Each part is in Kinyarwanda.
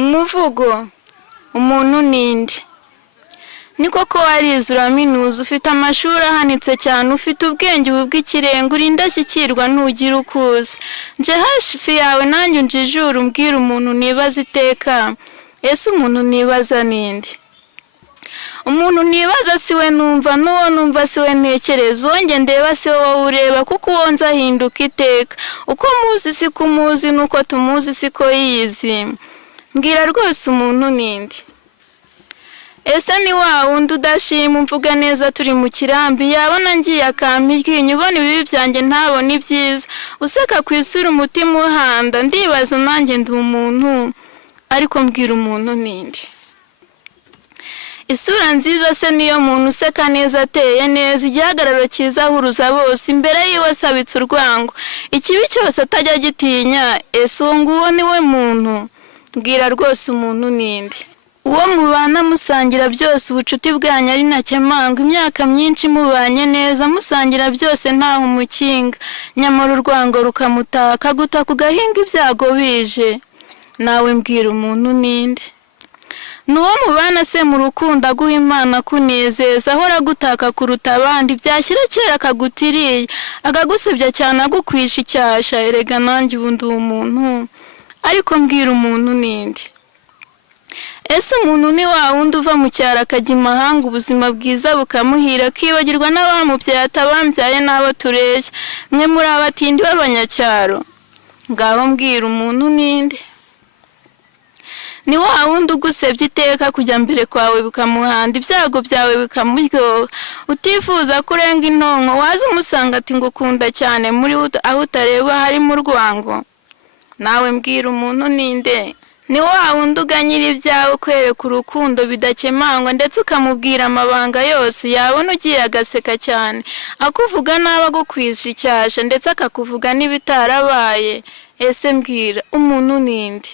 Umuvugo umuntu ninde ni koko warize uraminuza ufite amashuri ahanitse cyane ufite ubwenge bw'ikirenga urindashyikirwa ntugira ukuze nje hafi yawe nanjye unjijura umbwira umuntu nibaza iteka ese umuntu nibaza ninde umuntu nibaza siwe numva n'uwo numva siwe ntekereza uwonge ndeba siwe wowe ureba kuko uwonze ahinduka iteka uko muzi siko umuzi nuko tumuzi siko yiyizi mbwira rwose umuntu ninde ese ni wa wundi udashima umvuga neza turi mu kirambi yabona ngiye akampa iryinyo ubona ibibi byanjye ntabona ibyiza useka ku isura umutima uhanda ndibaza nanjye ndi umuntu ariko mbwira umuntu ninde isura nziza se niyo muntu useka neza ateye neza igihagararo cyiza ahuruza bose imbere yiwe asabitse urwango ikibi cyose atajya agitinya ese uwo nguwo ni we muntu mbwira rwose umuntu ninde uwo mubana musangira byose ubucuti bwanyu ari ntakemanga imyaka myinshi mubanye neza musangira byose ntaho umukinga nyamara urwango rukamutaka guta kugahinga ibyago bije nawe mbwira umuntu ninde nuwo mubana se mu rukundo aguha imana kunezeza ahora gutaka kuruta abandi byashyira kera akagutiriye akagusebya cyane agukwisha icyasha erega nanjye ubundi umuntu ariko mbwira umuntu ninde ese umuntu ni wa wundi uva mu cyaro akajya imahanga ubuzima bwiza bukamuhira akibagirwa n'abamubyaye atabambyaye n'abo tureshya mwe muri abatindi b'abanyacyaro ngaho mbwira umuntu ninde ni wa wundi ugusebye iteka kujya mbere kwawe bikamuhanda ibyago byawe bikamuryoha utifuza kurenga intonko waza umusanga ati ngukunda cyane muri aho utareba harimo urwango nawe mbwira umuntu ninde ni wa wundi uganyira ibyawe kwereka urukundo bidakemangwa ndetse ukamubwira amabanga yose yabona ugiye agaseka cyane akuvuga nabi agukwisha icyasha ndetse akakuvuga n'ibitarabaye ese mbwira umuntu ninde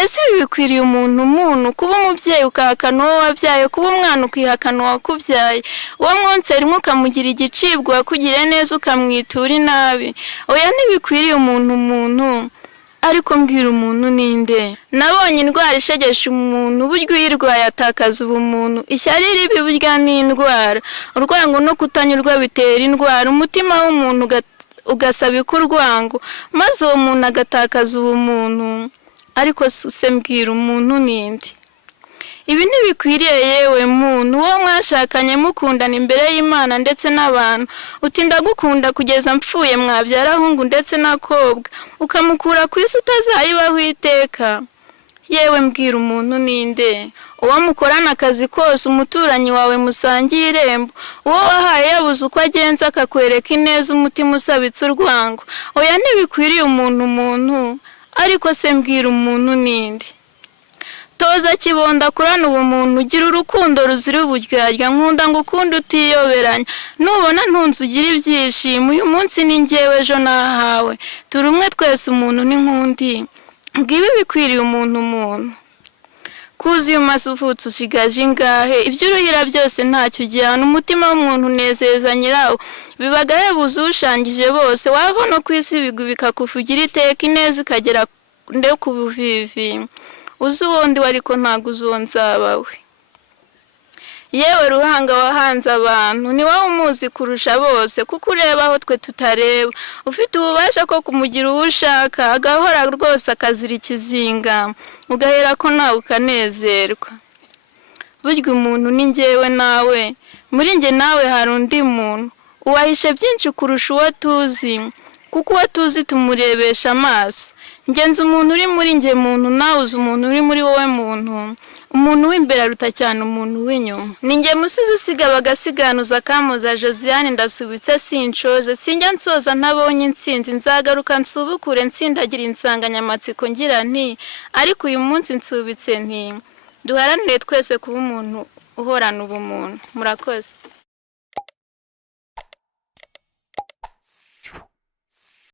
ese ibi bikwiriye umuntu kuba umubyeyi ukahakana uwo wabyaye kuba umwana ukihakana uwakubyaye uwo mwonse rimwe ukamugira igicibwa wakugiriye neza ukamwitura inabi oya ntibikwiriye umuntu ariko mbwira umuntu ninde nabonye indwara ishegesha umuntu buryo uyirwaye atakaza ubumuntu ishyari ribi burya ni indwara urwango no kutanyurwa bitera indwara umutima w'umuntu ugasabika urwango maze uwo muntu agatakaza ubumuntu ariko se mbwira umuntu ninde ibi ntibikwiriye yewe muntu uwo mwashakanye mukundana imbere y'Imana ndetse n'abantu uti ndagukunda kugeza mpfuye mwabyara ahungu ndetse n'akobwa ukamukura ku isi utazayibaho iteka yewe mbwira umuntu ninde uwo mukorana akazi kose umuturanyi wawe musangiye irembo uwo wahaye yabuze uko agenza akakwereka ineza umutima usabitse urwango oya ntibikwiriye umuntu ariko se mbwira umuntu ninde toza kibondo akurana ubumuntu ugira urukundo ruzira uburyarya nkunda ngo ukunde utiyoberanya nubona ntunze ugira ibyishimo uyu munsi ni njyewe ejo nahawe turi umwe twese umuntu n'inkundi ngibi bikwiriye umuntu kuzi umaze uvutse ushigaje ingahe ibyo uruhira byose ntacyo ugihana umutima w'umuntu unezeza nyirawo bibagaye buze ushangije bose wava no ku isi bigwi bikakuvugira iteka ineza ikagera nde ku buvivi uzi uwundi ariko ntabwo uzi uwo nzabawe yewe ruhanga wahanze abantu ni wowe umuzi kurusha bose kuko ureba aho twe tutareba ufite ububasha ko kumugira uwo ushaka agahora rwose akazira ikizinga ugahera ko nawe ukanezerwa burya umuntu ni njyewe nawe muri njye nawe hari undi muntu uwahishe byinshi kurusha uwo tuzi kuko uwo tuzi tumurebesha amaso ngenzi umuntu uri muri njye muntu nawe uzi umuntu uri muri wowe muntu umuntu w'imbere aruta cyane umuntu w'inyuma ni njye musizi usiga bagasiganuza kamuza Josiane ndasubitse sinshoje sinjya nsoza ntabonye intsinzi nzagaruka nsubukure nsindagira insanganyamatsiko ngira nti ariko uyu munsi nsubitse nti duharanire twese kuba umuntu uhorana ubumuntu murakoze